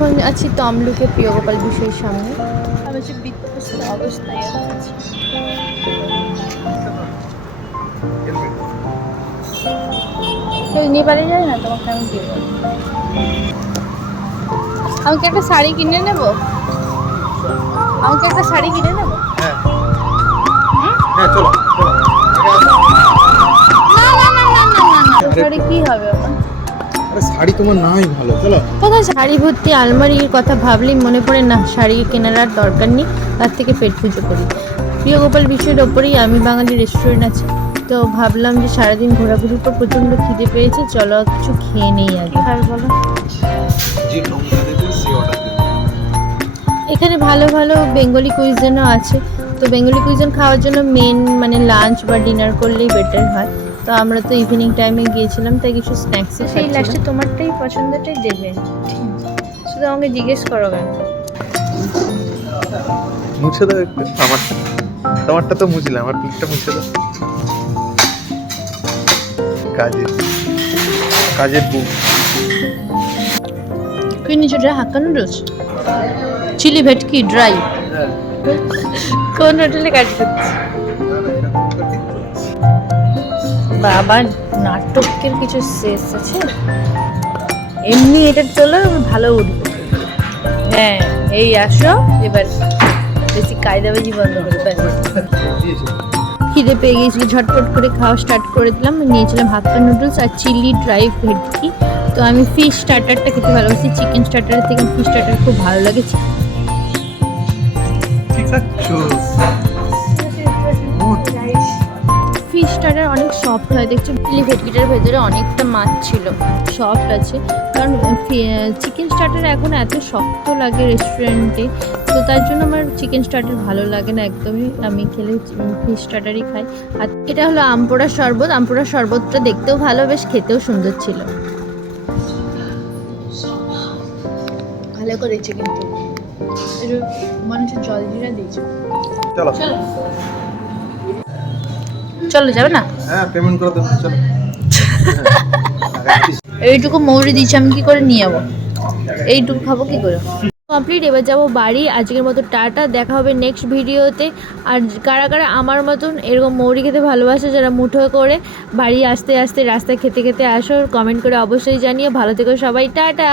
এখন আছি তমলুকে প্রিয়গোপাল বিষয়ের সামনে। আমি যে বিধ্বস্ত অবস্থায় আছি। কেউ নিয়ে পালিয়ে যায় না, তোমাকে আমি দেবো। আমাকে একটা শাড়ি কিনে নেব। আমাকে একটা শাড়ি কিনে নেব। হ্যাঁ হ্যাঁ, চলো চলো। না না না না না না না, শাড়ি কি হবে আমার? আরে শাড়ি তোমার নাই ভালো, চলো। কোথায় শাড়ি ভর্তি আলমারির কথা ভাবলেই মনে পড়ে না শাড়ি কেনার আর দরকার নেই, তার থেকে পেট পুজো করি। প্রিয়গোপাল বিষয়ের ওপরেই আমি বাঙালি রেস্টুরেন্ট আছে, তো ভাবলাম যে সারাদিন ঘোরাঘুরির পর প্রচণ্ড খিদে পেয়েছে, চলো কিছু খেয়ে নেই আগে। আর বলো, এখানে ভালো ভালো বেঙ্গলি কুইজিনও আছে, তো বেঙ্গলি কুইজিন খাওয়ার জন্য মেন মানে লাঞ্চ বা ডিনার করলেই বেটার হয়। তো আমরা তো ইভিনিং টাইমে গিয়েছিলাম, তাই কিছু স্ন্যাক্সে সেই লাস্টে তোমারটাই পছন্দটাই দেবেন, শুধু আমাকে জিজ্ঞেস করো কেন। মুছে দাও একটু তোমারটা তো মুছলাম, আমার পিঠটা মুছে দাও। কাজের বুক। কি নিচেটা হাক্কা নুডলস, চিলি ভেটকি ড্রাই। কোন হোটেলে কাজ করছি? বাবা নাটকের কিছু শেষ আছে, এমনি এটা চলো ভালো উঠবে। হ্যাঁ এই আসো এবার, বেশি কায়দাবাজি বন্ধ করে ব্যাস। খিদে পেয়ে গিয়েছিল, ঝটপট করে খাওয়া স্টার্ট করে দিলাম। নিয়েছিলাম হাক্কা নুডলস আর চিলি ড্রাই ভেটকি। তো আমি ফিশ স্টার্টারটা খেতে ভালোবাসি, চিকেন স্টার্টারের থেকে ফিশ স্টার্টার খুব ভালো লাগে। ফিশ স্টার্টার অনেক সফট হয় দেখছি, চিলি ভেটকিটার ভেতরে অনেকটা মাছ ছিল, সফট আছে। কারণ চিকেন স্টার্টার এখন এত শক্ত লাগে রেস্টুরেন্টে, তো তার জন্য আমার চিকেন স্টার্টার ভালো লাগে না একদমই। আমি খেলে ফিশ স্টার্টারই খাই। আর এটা হলো আমপোড়া শরবত। আমপোড়া শরবতটা দেখতেও ভালো, বেশ খেতেও সুন্দর ছিল, ভালো করেছে কিন্তু মনে হচ্ছে জলজিরা দিয়েছে। চলো চলো চলো, যাবে না? হ্যাঁ, পেমেন্ট করে দেবো, চলো। এইটুকু মৌরি দিয়েছি, আমি কি করে নিয়ে যাবো? এইটুকু খাবো কি করে? কমপ্লিট, এবার যাবো বাড়ি। আজকের মতো টাটা, দেখা হবে নেক্সট ভিডিওতে। আর কারা কারা আমার মতন এরকম মৌরি খেতে ভালোবাসে, যারা মুঠো করে বাড়ি আসতে আসতে রাস্তায় খেতে খেতে আসো, কমেন্ট করে অবশ্যই জানিও। ভালো থেকো সবাই, টাটা।